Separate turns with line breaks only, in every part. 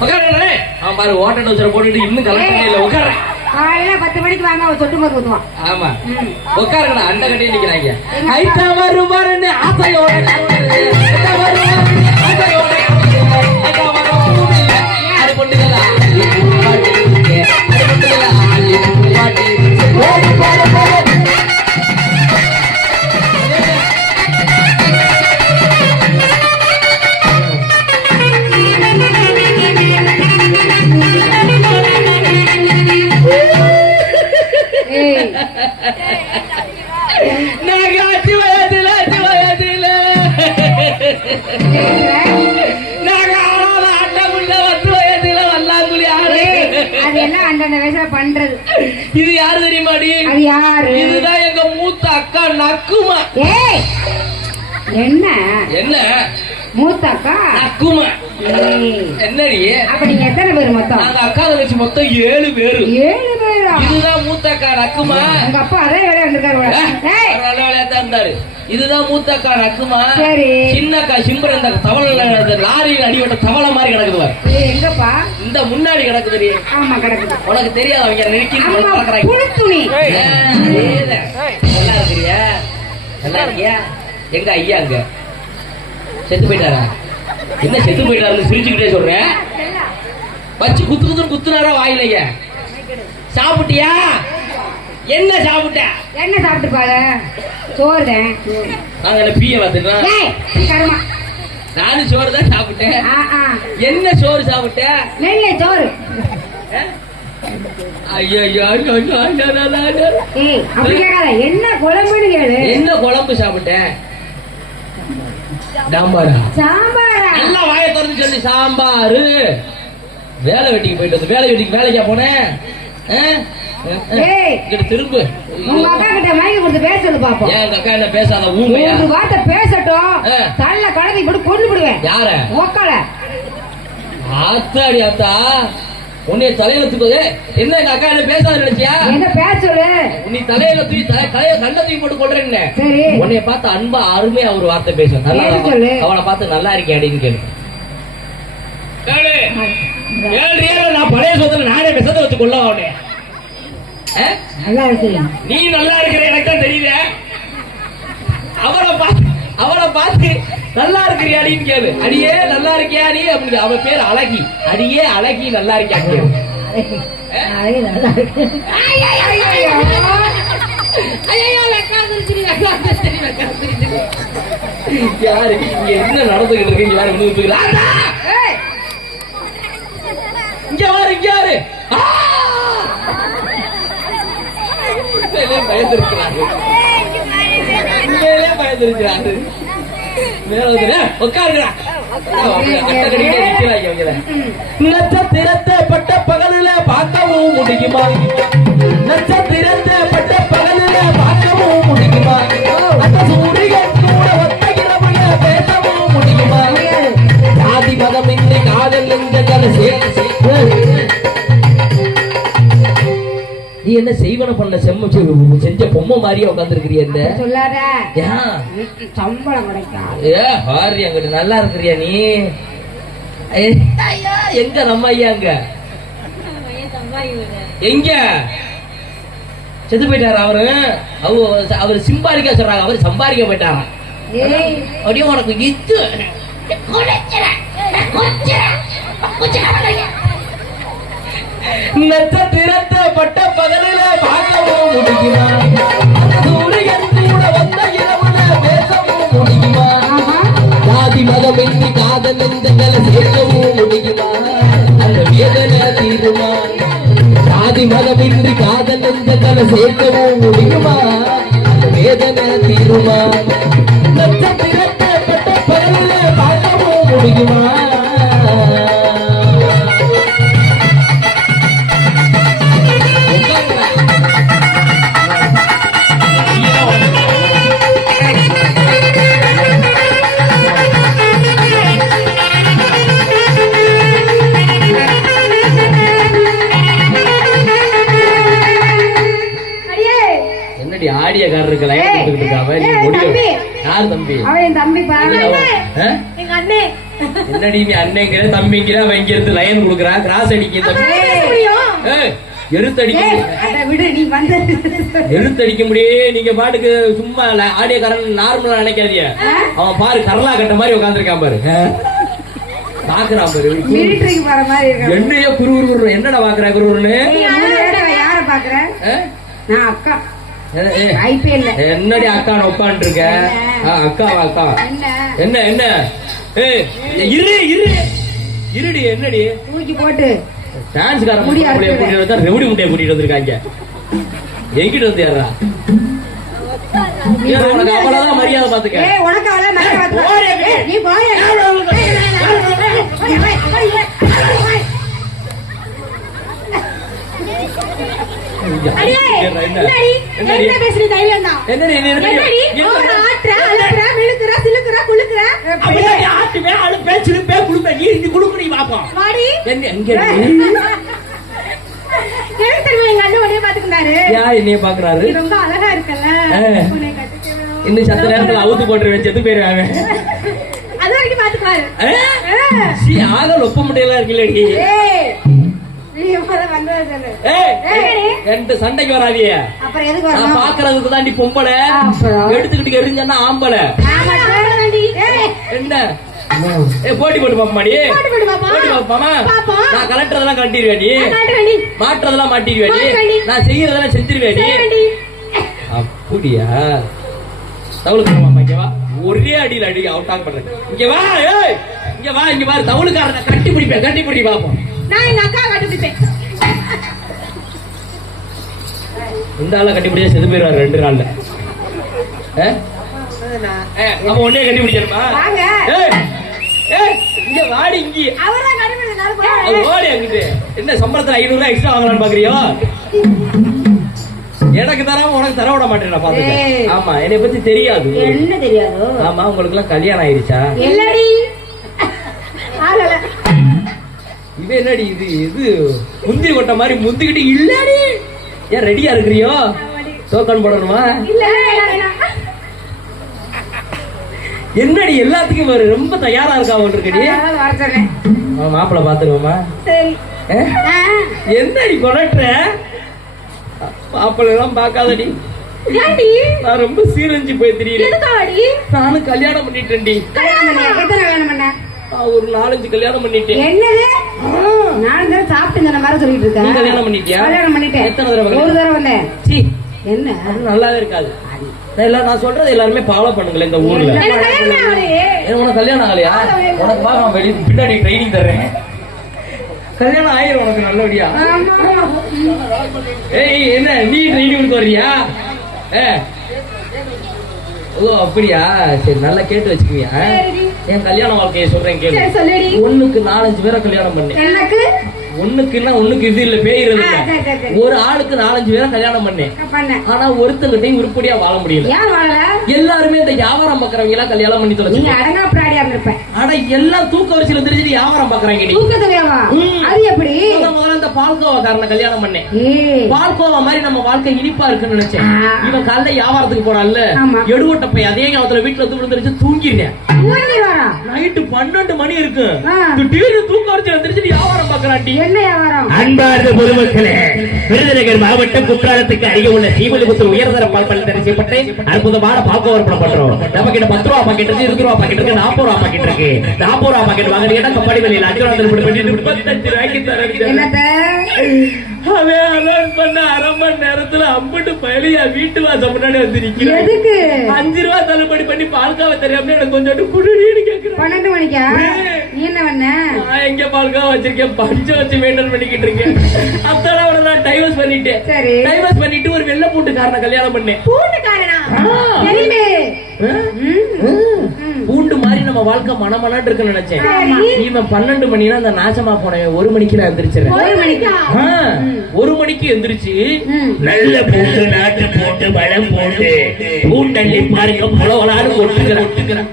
உட்காருங்க அவன் பாரு ஓட்ட டவுசரை போட்டுட்டு இன்னும் கலெக்டர் இல்ல உட்கார
காலையில பத்து மணிக்கு வாங்க அவன் சொட்டு மருந்து ஊத்துவான்
ஆமா. உட்காருங்கடா அந்த கட்டியே நிக்கிறாங்க ஐட்டா வருவாருன்னு ஆசையோட அது பொண்ணுங்களா? அது பொண்ணுங்களா?
என்ன?
என்ன?
மூத்த அக்கா
நக்குமா
ஏய்,
என்னடி?
அப்ப நீங்க எத்தனை பேர் மொத்தம்?
நாங்க அக்கா தங்கச்சி மொத்தம் ஏழு பேரு.
ஏழு பேரா?
இதுதான் மூத்த அக்கா நக்குமா
உங்க அப்பா அதே
அவர் நல்ல விளையாட்டா இருந்தாரு. இதுதான் மூத்த அக்கா நக்குமா
சரி.
சின்ன அக்கா சிம்பர் இந்த தவளை லாரியில் அடிபட்ட தவளை மாதிரி கிடக்குது
எங்கப்பா?
இந்த முன்னாடி கிடக்குது
ஆமா கிடக்குது.
உனக்கு தெரியாது? அவங்க நெருக்கி நல்லா இருக்கிறியா? நல்லா இருக்கியா? எங்க ஐயா அங்க? செத்து போயிட்டாரா? என்ன செத்து போயிட்டாருன்னு சிரிச்சுக்கிட்டே சொல்றேன். வச்சு குத்து குத்துன்னு குத்துனாரா வாயிலைய? சாப்பிட்டியா? என்ன சாப்பிட்ட?
என்ன சாப்பிட்டு பாரு சோறு தான்
நாங்க பீய
கருமா
நானும் சோறு தான் சாப்பிட்டேன். என்ன சோறு சாப்பிட்ட?
நெல்லை சோறு. என்ன குழம்புன்னு கேளு.
என்ன குழம்பு சாப்பிட்டேன்
சாம்பாரா?
நல்லா வாயை திறந்து சொல்லி சாம்பாரு. வேலை வெட்டிக்கு போயிட்டு வந்து வேலை வெட்டிக்கு வேலைக்கா போனேன் திரும்பு.
உங்க அக்கா கிட்ட மயக்க கொடுத்து பேச சொல்லு பாப்போம்.
அக்கா என்ன பேசாத ஊமையா?
ஒரு வார்த்தை பேசட்டும். தள்ள கலவி போட்டு கொண்டு விடுவேன்.
யார?
உக்கால
ஆத்தாடி ஆத்தா. உன்னை தலையில தூக்குது என்ன எங்க அக்கா என்ன பேசாத நினைச்சியா?
என்ன பேச சொல்லு
நீ தலையில தூக்கி தலை- தலையில கண்ட தூக்கி போட்டு கொள்றேன்னு
சரி.
உன்னைய பார்த்து அன்பா அருமையா ஒரு வார்த்தை பேசும் நல்லா. அவளை பார்த்து நல்லா இருக்கேன் அப்படின்னு கேளு. நான் பழைய சொத்துல நானே விஷத்தை வச்சு கொள்ள அவனே.
நல்லா இருக்கு.
நீ நல்லா இருக்கிற எனக்கு தான் தெரியல. அவளை பார்த்து அவளை பார்த்து நல்லா இருக்கிறியாடின்னு கேளு. அடியே நல்லா இருக்கியா நீ? அப்படின்னு அவ பேர் அழகி. அடியே அழகி நல்லா இருக்கியா? கேளு. யாரு? இங்க என்ன நடந்துகிட்டு இருக்கு? யாரு இங்க வாரு இங்க! உண்மையிலே பயந்திருக்கிறாரு. பயந்திருக்கிறாரு. நட்சத்திரத்தை பட்ட பகலில பார்க்கவும் முடியுமா? நட்சத்திரத்தை பட்ட பகலில பார்க்கவும் முடியுமா? அந்த சூரியன் கூட ஒத்த இரவுல பேசவும் முடியுமா? ஜாதி மதம் இன்றி காதல் சேர்த்து நீ என்ன செய்வன பண்ண செம்ம செஞ்ச பொம்மை மாதிரியே உட்காந்துருக்கிறிய இந்த.
சொல்லாத. சம்பளம் கிடைக்காது
ஏ பாரு அங்கிட்டு நல்லா இருக்கிறியா நீ? எங்க நம்ம ஐயா அங்க? எங்க? செத்து போயிட்டாரு அவரு? அவ அவர் சிம்பாதிக்க சொல்றாங்க. அவர் சம்பாதிக்க போயிட்டாராம்
ஏய்.
அப்படியே உனக்கு இது நட்சத்திரத்தை பகலில பார்க்கவும் முடியுமா அந்த வந்த இரவுல பேசவும் முடியுமா ஜாதி மதம் காதல் சேர்க்கவும் முடியுமா அந்த வேதனை தீருமா ஜாதி காதல் சேர்க்கவும் முடியுமா? வேதனை தீருமா நட்சத்திரத்தை பட்ட பகலில பார்க்கவும் முடியுமா? என்னடி
ஏய்,
முடியும்
தம்பி.
யார் தம்பி?
அவன் தம்பி
என்னடி நீ அண்ணங்கிற தம்பிங்கிற அவன் இங்க இருந்து லைன் கொடுக்குறா கிராஸ் அடிக்க அடிக்க முடியே நீங்க பாட்டுக்கு சும்மா ஆடியோக்காரன் நார்மலா நினைக்காதீங்க. அவன் பாரு கரலா கட்ட மாதிரி உட்காந்துருக்கான் பாரு? பாக்குறான் பாரு என்னையோ குரு குரு குரு என்னடா பாக்குற குருன்னு?
நான் அக்கா.
என்னடி அக்கா உட்காந்து இருக்க அக்காவா அக்கா
என்ன
என்ன இரு இரு இருடி என்னடி
தூக்கி போட்டு
டான்ஸ்கார
முடி
முடிய. கூட்டிட்டு வந்தா ரெவடி முட்டைய கூட்டிட்டு வந்திருக்காங்க எங்கிட்டு வந்து யாரா உனக்கு அவ்வளவுதான் மரியாதை பாத்துக்க
உனக்கு மரியாதை நீ போய்
என்னைய பாக்குறாரு
ரொம்ப அழகா கட்டிக்கணும்.
இன்னும் சத்த நேரத்துல அவுத்து போட்டுருவேன் செத்து போயிருவாங்க
அது வரைக்கும்.
சீ, ஆக லொப்ப முட்டையெல்லாம் இருக்குல்லடி என்கிட்ட சண்டைக்கு வராதிய
அப்புறம் எதுக்கு
நான்
வரணும்?
பாக்குறதுக்கு தாண்டி பொம்பளை? எடுத்துக்கிட்டு எரிஞ்சன்னா ஆம்பளை.
ஆமா, அவ்வளவுதான்டி. ஏய்,
என்ன? போட்டி போட்டு பாப்பமாடி
போட்டு பாப்போம்.
நான் கலட்டுறதெல்லாம் கட்டிடுவேடி. மாட்டுறதெல்லாம் மாட்டிடுவேடி. நான் செய்யறதெல்லாம் செஞ்சிருவேடி. அப்படியா? தவுளுக்கு வா. ஒரே அடியில் அடி அவுட் ஆக பண்றேன் இங்க வா ஏய். இங்க வா இங்க பாரு தவுளுக்காரனை கட்டி பிடிப்பேன் கட்டி பிடி பாப்போம்.
நான் எங்க அக்கா கட்டுப்பிட்டேன்
இந்த ஆள கட்டி பிடிச்சா செத்து போயிருவாரு ரெண்டு நாள்ல. அப்ப. ஏய், ஏய், இங்க வாடி இங்க. ஓடி அங்கிட்டு. என்ன சம்பளத்துல ஐநூறு ரூபாய் எக்ஸ்ட்ரா வாங்கலாம்னு பாக்குறியோ? எனக்கு தராம உனக்கு தர விட மாட்டேன் பாத்துக்க. ஆமா என்னை பத்தி தெரியாது.
என்ன தெரியாதோ?
ஆமா உங்களுக்கு எல்லாம் கல்யாணம் ஆயிருச்சா? இது என்னடி இது? இது முந்தி கொட்ட மாதிரி முந்திக்கிட்டு இல்லடி. ஏன் ரெடியா இருக்கிறியோ? டோக்கன் போடணுமா. என்னடி எல்லாத்துக்கும் ஒரு ரொம்ப தயாரா இருக்கா இருக்கடி மாப்பிள்ள பாத்துருவோமா. என்னடி கொலட்டுற மாப்பிள்ள எல்லாம் பாக்காதடி நான் ரொம்ப சீரஞ்சு போய் தெரியுறேன். நானும் கல்யாணம் பண்ணிட்டேன்டி.
கல்யாணம் பண்ணியா? எத்தனை வேணும் பண்ண?
ஒரு நாலஞ்சு கல்யாணம் பண்ணிட்டேன்.
என்னது? நானும் தடவை சாப்பிட்டு இந்த மாதிரி சொல்லிட்டு இருக்கேன்
கல்யாணம் பண்ணிட்டியா?
கல்யாணம் பண்ணிட்டேன்.
எத்தனை தடவை
ஒரு? தடவை வந்தேன்
சீ,
என்ன?
நல்லாவே இருக்காது. நான் நான் சொல்றது எல்லாருமே ஃபாலோ பண்ணுங்களேன் இந்த ஊர்ல. உனக்கு கல்யாணம் ஆகலையா? உனக்கு வா நான் வெளிய பின்னாடி ட்ரைனிங் தர்றேன். கல்யாணம் ஆயிரும் உனக்கு நல்லபடியா? ஏய் என்ன நீ ட்ரைனிங் கொடுத்து வர்றியா? ஏ ஓ அப்படியா? சரி நல்லா கேட்டு வச்சுக்குவியா. என் கல்யாண வாழ்க்கையை சொல்றேன் கேளு.
சரி சொல்லுடி.
ஒண்ணுக்கு நாலஞ்சு பேரை கல்யாணம் பண்ணேன்
எனக்கு
ஒண்ணுக்குன்னா ஒண்ணுக்கு இது இல்ல பேயிறது. ஒரு ஆளுக்கு நாலஞ்சு பேரை கல்யாணம் பண்ணேன் ஆனா ஒருத்தங்கிட்டையும் உருப்படியா வாழ முடியல. எல்லாருமே இந்த வியாபாரம் பாக்குறவங்க எல்லாம் கல்யாணம் பண்ணி தொலைச்சு
அடங்கா பிராடியா இருந்திருப்பேன்
ஆனா எல்லாம் தூக்க வரிசையில தெரிஞ்சு வியாபாரம் பாக்குறாங்க.
அது எப்படி?
முதல்ல இந்த பால்கோவாக்காரனை கல்யாணம் பண்ணேன் பால்கோவா மாதிரி நம்ம வாழ்க்கை இனிப்பா இருக்குன்னு நினைச்சேன். இவன் காலைல வியாபாரத்துக்கு போறான்ல. எடுவட்ட போய் அதே ஞாபகத்துல வீட்டுல வந்து விழுந்துருச்சு
ஊஞ்சிருவாரா
நைட்டு பன்னெண்டு மணி இருக்கு. திடீர்னு தூக்க வரிசையில தெரிஞ்சு வியாபாரம்
வியாபாரம்
அன்பார்ந்த பொதுமக்களே விருதுநகர் மாவட்டம் குற்றாலத்துக்கு அருகே உள்ள ஸ்ரீவில்லிபுத்தூர் உயர்தர பால் தரிசைப்பட்டு அற்புதமான பால்கோவர்ப்பணம் பண்றோம். நம்ம கிட்ட பத்து ரூபா பாக்கெட் இருக்கு இருபது ரூபா பாக்கெட் இருக்கு நாற்பது ரூபா பாக்கெட் இருக்கு. நாற்பது ரூபா பாக்கெட் வாங்கினீங்கன்னா கப்பாடி வெளியில். அஞ்சு ரூபா பண்ணி முப்பத்தஞ்சு ரூபாய்க்கு தரேன்.
அவன் அலர்ட் பண்ண அரை மணி நேரத்துல அம்புட்டு பயலியா வீட்டு வாசல் முன்னாடி வந்து நிக்கிறேன். அஞ்சு ரூபா தள்ளுபடி பண்ணி பால்காவை தெரியாம எனக்கு கொஞ்சம் கேக்குறேன்
பன்னெண்டு மணிக்கா? நீ என்ன பண்ண?
நான் எங்க பால்காவை வச்சிருக்கேன். பஞ்ச வச்சு மெயின்டைன் பண்ணிக்கிட்டு இருக்கேன். அத்தோட அவனை நான் டைவர்ஸ் பண்ணிட்டேன்.
சரி.
டைவர்ஸ் பண்ணிட்டு ஒரு வெள்ளை பூண்டுக்காரனை கல்யாணம் பண்ணேன்.
பூண்டுக்காரனா
தெரியுமே.
பூண்டு மாதிரி நம்ம வாழ்க்கை மனமனாட்டு இருக்குன்னு நினைச்சேன். இவன் பன்னெண்டு மணினா அந்த நாசமா போனவன். ஒரு மணிக்கு நான் எந்திரிச்சிடறேன்
ஒரு மணிக்கா?
ஆ, ஒரு மணிக்கு எந்திரிச்சு.
நல்ல பூண்டு நாட்டு பூண்டு பழம் பூண்டு பூண்டள்ளி பாருங்க புலவலாடு ஒட்டுக்கிறேன்.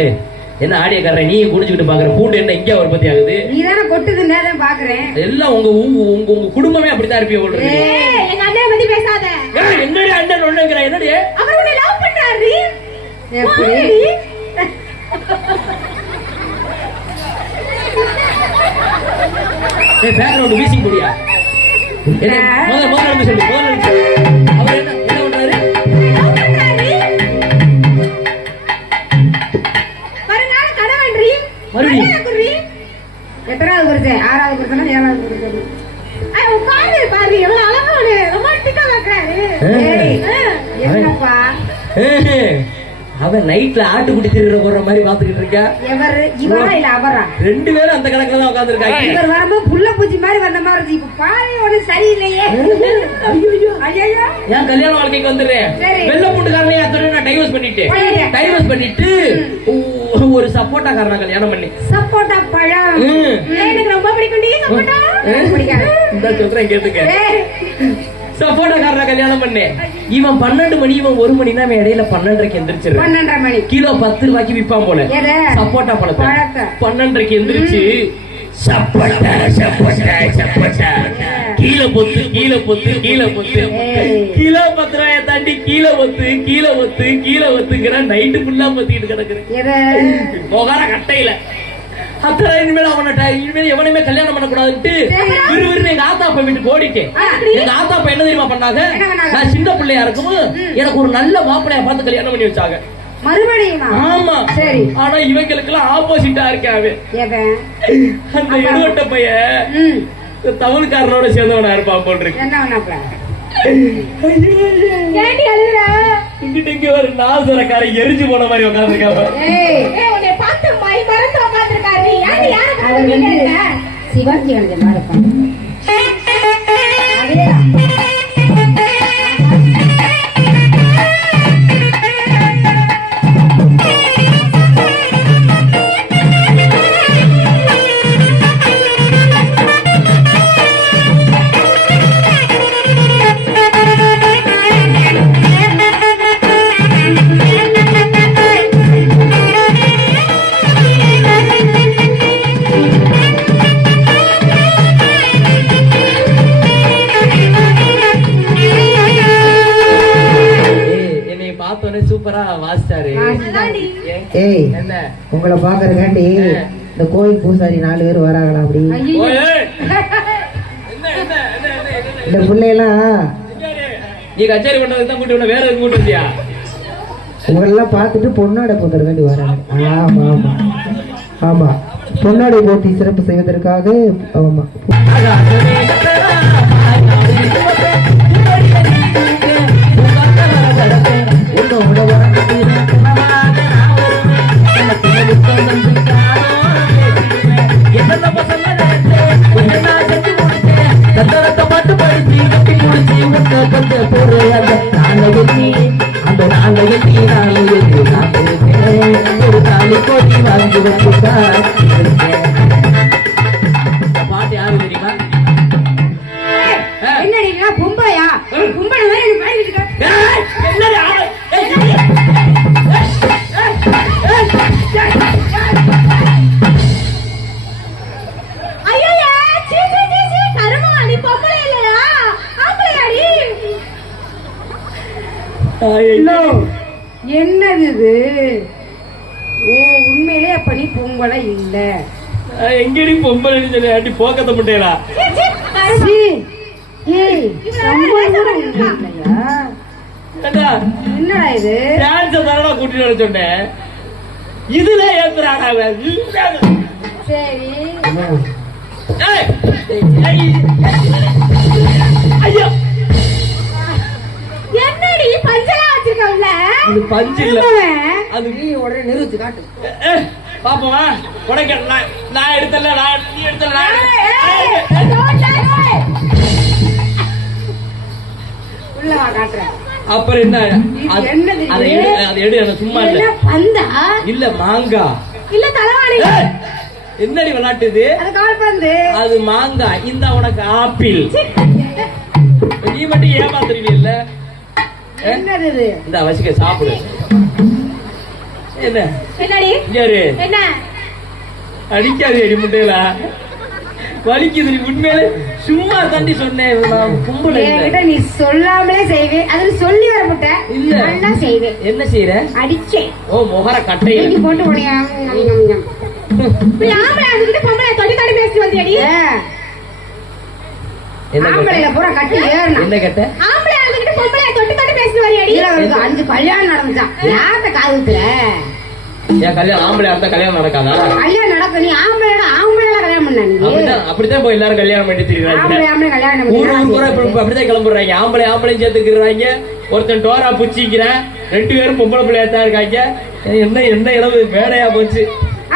ஏய் என்ன ஆடியக்காரரை நீ குடிச்சுக்கிட்டு பாக்குற பூண்டு என்ன இங்கே உற்பத்தி ஆகுது?
நீ தானே கொட்டுது நேரம் பாக்குறேன்.
எல்லாம் உங்க உங்க உங்க குடும்பமே அப்படிதான் இருப்பீங்க
சொல்றீங்க எங்க அண்ணன் பத்தி பேசாத.
என்னடி அண்ணன் ஒண்ணுங்கிற என்னடி?
அவர் உன்னை லவ் பண்றாரு.
ஏய் பேக்ரவுண்ட் மியூசிக் போடியா முதல்ல முதல்ல சொல்லு முதல்ல சொல்லு மறுபடியும்?
எத்தனாவது புருஷன் ஆறாவது ஏழாவது
ஐயோ, பாரு எவ்வளவு அழகா ரொமான்டிக்கா ஆ.
என்னப்பா?
அவன் நைட்ல ஆட்டுக்குட்டி திருடுற போற மாதிரி பாத்துக்கிட்டு இருக்கா?
எவரு? இவரா இல்ல அவரா?
ரெண்டு பேரும் அந்த கணக்குல தான் உட்காந்துருக்காங்க
இவர் வரும்போது புள்ள பூச்சி மாதிரி வந்த மாதிரி இருக்கு இப்ப பாரு ஒண்ணு சரியில்லையே. ஐயோ
கல்யாண வாழ்க்கைக்கு வந்துடுறேன். வெள்ள பூண்டுக்காரனே அத்தோட நான் டைவர்ஸ் பண்ணிட்டேன். டைவர்ஸ் பண்ணிட்டு ஒரு சப்போட்டா காரனா கல்யாணம் பண்ணி.
சப்போட்டா பழம்
எனக்கு ரொம்ப பிடிக்கும். சப்போட்டா.
இந்த சொல்றேன் கேட்டுக்க.
ஏய்,
சப்போட்டா காரனா கல்யாணம் பண்ணேன் இவன் பன்னெண்டு மணி இவன் ஒரு மணினா அவன் இடையில பன்னெண்டரைக்கு எந்திரிச்சிருவேன்
பன்னெண்டரை மணி.
கிலோ பத்து ரூபாய்க்கு விற்பான் போல? சப்போட்டா பழத்தை. பன்னெண்டரைக்கு எந்திரிச்சு
சப்போட்டா சப்போட்டா சப்போட்டா. கீழே பொத்து கீழே பொத்து கீழே பொத்து.
கிலோ பத்து ரூபாய தாண்டி கீழே ஒத்து கீழே ஒத்து கீழே ஒத்துங்கிற நைட்டு ஃபுல்லா பத்திட்டு கிடக்குறேன்.
எதை?
முகார கட்டையில. அத்தனை இனிமேல் அவனை இனிமேல் எவனையுமே கல்யாணம் பண்ணக்கூடாதுன்ட்டு. விறுவிறுன்னு எங்க ஆத்தா அப்பா வீட்டுக்கு ஓடிட்டேன். எங்க ஆத்தா அப்பா என்ன தெரியுமா பண்ணாங்க? நான் சின்ன பிள்ளையா இருக்கும் எனக்கு ஒரு நல்ல மாப்பிள்ளைய பார்த்து கல்யாணம் பண்ணி வச்சாங்க.
மறுபடியும்?
ஆமா.
சரி.
ஆனா இவங்களுக்கு எல்லாம் ஆப்போசிட்டா
எவன்
அந்த எடுவட்ட பையன் தமிழ்காரனோட சேர்ந்தவனா இருப்பான் போல் இருக்கு இங்கிட்ட இங்க ஒரு நாசரக்காரன் எரிஞ்சு போன மாதிரி உட்காந்துருக்காங்க
ஏய்
பார்த்தோன்னே சூப்பரா வாசிச்சாரு?
ஏய்
என்ன?
உங்களை பாக்குறதுக்காண்டி இந்த கோயில் பூசாரி நாலு பேர் வராங்களா அப்படி? இந்த? பிள்ளையெல்லாம்
நீ கச்சேரி பண்றது தான் கூட்டி வேற கூட்டு வந்தியா?
உங்களெல்லாம் பார்த்துட்டு பொன்னாடை போத்துறதுக்காண்டி வராங்க. ஆமா ஆமா. ஆமா. பொன்னாடை போட்டி சிறப்பு செய்வதற்காக ஆமா.
என்னது இது? ஓ உண்மையிலே அப்ப நீ பொம்பளை இல்ல.
எங்கடி பொம்பளைன்னு சொல்லி அடி போக்கத்த முட்டையடா.
ஏய் என்னடா இது?
டான்ஸ தானடா கூட்டிட்டு வர சொன்னேன் இதுல ஏத்துறாடா
சரி.
ஐயோ. பஞ்சு இல்ல.
என்னவன்?
அது
நீ உடனே நிறுத்து காட்டு.
ஏய், பாப்போமா உனக்கு நான் எடுத்தல நான் நீ எடுத்தல நான்.
ஏய்,
எடுத்தேன்.
ஏய்,
உள்ள வா காட்டுறேன்
அப்புறம் என்ன? அது-
என்னது?
அதை எடு அதை எடு எனக்கு சும்மா இல்ல.
பந்தா?
இல்ல மாங்கா.
இல்ல தலைவாணி.
ஏய், என்னடி விளையாட்டுது
அது கால் பந்து
அது மாங்காய் இந்த உனக்கு ஆப்பிள். நீ மட்டும் ஏமாத்துறீங்க
என்னது
இந்த வச்சுக்க சாப்பிடு. என்ன?
என்னடி. என்ன?
அடிக்காது அடி முட்டையில. வலிக்குது நீ உண்மையிலே. சும்மா தாண்டி சொன்னேன். நான் கும்பல
என்கிட்ட நீ சொல்லாமலே செய்வேன் அது சொல்லி வரப்பட்ட
இல்ல.
நல்லா செய்வேன்
என்ன செய்யற
அடிச்சேன்
ஓ முகர கட்டையில
தூக்கி போட்டு
ஆம்பளை அதுக்கிட்ட பொம்பளை தொடி தொடி பேசி வந்தியடி.
என்ன?
ஆம்பளைல பூரா கட்டி ஏறணும்
என்ன கேட்ட
ஆம்பளை அழுதுகிட்டு பொம்பளை தொட்டு தொட்டு
அஞ்சு கல்யாணம் நடந்துச்சான் காதுக்குல
ஏன் கல்யாணம் ஆம்பளை அந்த கல்யாணம் நடக்காதா?
கல்யாணம் நடக்கும் நீ ஆம்பளையோட ஆம்பளையோட கல்யாணம் பண்ண நீ.
அப்படிதான் போய் எல்லாரும் கல்யாணம்
ஆம்பளை
திரிகிறாங்க
ஆம்பளை கல்யாணம்
ஊர் ஊர் பூரா இப்ப
பண்ணி
இப்ப அப்படிதான் கிளம்புறாங்க. ஆம்பளை ஆம்பளையும் சேர்த்துக்கிறாங்க. ஒருத்தன் டோரா புச்சிக்கிறான் ரெண்டு பேரும் பொம்பளை பிள்ளையா தான் இருக்காங்க. என்ன என்ன இளவு வேலையா போச்சு.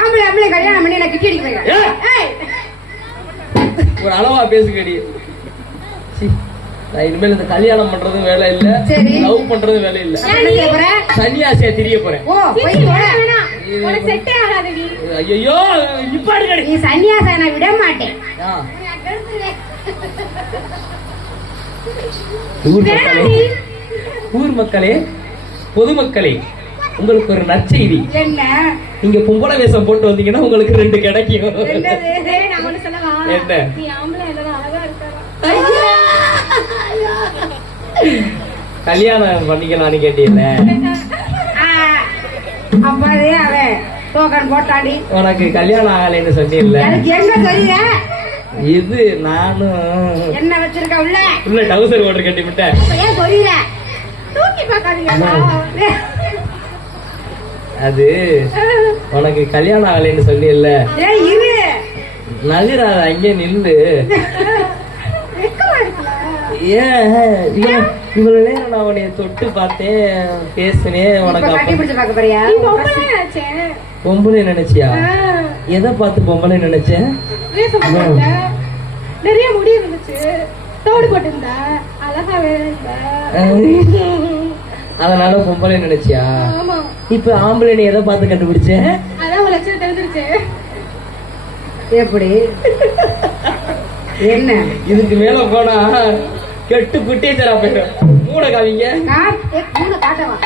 ஆம்பளை ஆம்பளை கல்யாணம் பண்ணி நான் கிட்டி அடிக்க
ஏய்!
போயிருக்கேன் ஏய்,
ஒரு அளவா பேசுங்கடி. சீ, நான் இனிமேல் இந்த கல்யாணம் பண்றதும் வேலை இல்ல. லவ் பண்றதும் வேலை இல்ல. சன்னியாசியா திரிய போறேன்.
ஓ போய்
சீ,
போற
வேணாம், வேணாம். உனக்கு செட்டே ஆகாதடி
ஐயோ நிப்பாடு
நீ சன்னியாசம் நான் விட மாட்டேன்.
ஊர் மக்களே. ஊர் மக்களே பொதுமக்களே உங்களுக்கு ஒரு நற்செய்தி.
என்ன?
நீங்க பொம்பளை வேஷம் போட்டு வந்தீங்கன்னா உங்களுக்கு ரெண்டு கிடைக்கும்.
என்னது?
ஏய், நான் ஒண்ணு சொல்லவா?
என்ன?
நீ ஆம்பளை இல்லைன்னா அழகா இருக்காரா
கல்யாணம் பண்ணிக்கலாம்னு கேட்டீங்கல்ல
அவன் டோக்கன் போட்டாடி.
உனக்கு கல்யாணம் ஆகலைன்னு சொன்னீங்கல்ல
எனக்கு
இது நானும்
என்ன வச்சிருக்க உள்ள?
உள்ள டவுசர் ஓட்டர் கட்டி விட்டேன்.
ஏன்
தூக்கி
அது உனக்கு கல்யாணம் ஆகலைன்னு சொன்னீங்கல்ல
ஏய் இரு.
நகராத அங்கே நில்லு.
இருக்குல்ல
ஏன்? இவ்வளவு நேரம் நான் உன்னைய தொட்டு பார்த்தேன் பேசினேன் உனக்கு
பொம்பளை
நினைச்சியா? எதை பார்த்து பொம்பளை நினைச்சேன்
நிறைய முடி இருந்துச்சு. தோடு போட்டிருந்தா. அழகாவே இருந்த
அதனால பொம்பளை நினைச்சியா?
ஆமா.
இப்ப ஆம்பளை நீ எதை பார்த்து கண்டுபிடிச்ச?
அதான் உன் லட்சணம் தெரிஞ்சிருச்சு.
எப்படி? என்ன?
இதுக்கு மேல போனா கெட்டு குட்டே தரா போயிடும் மூட காவிங்க
மூட காட்டவா?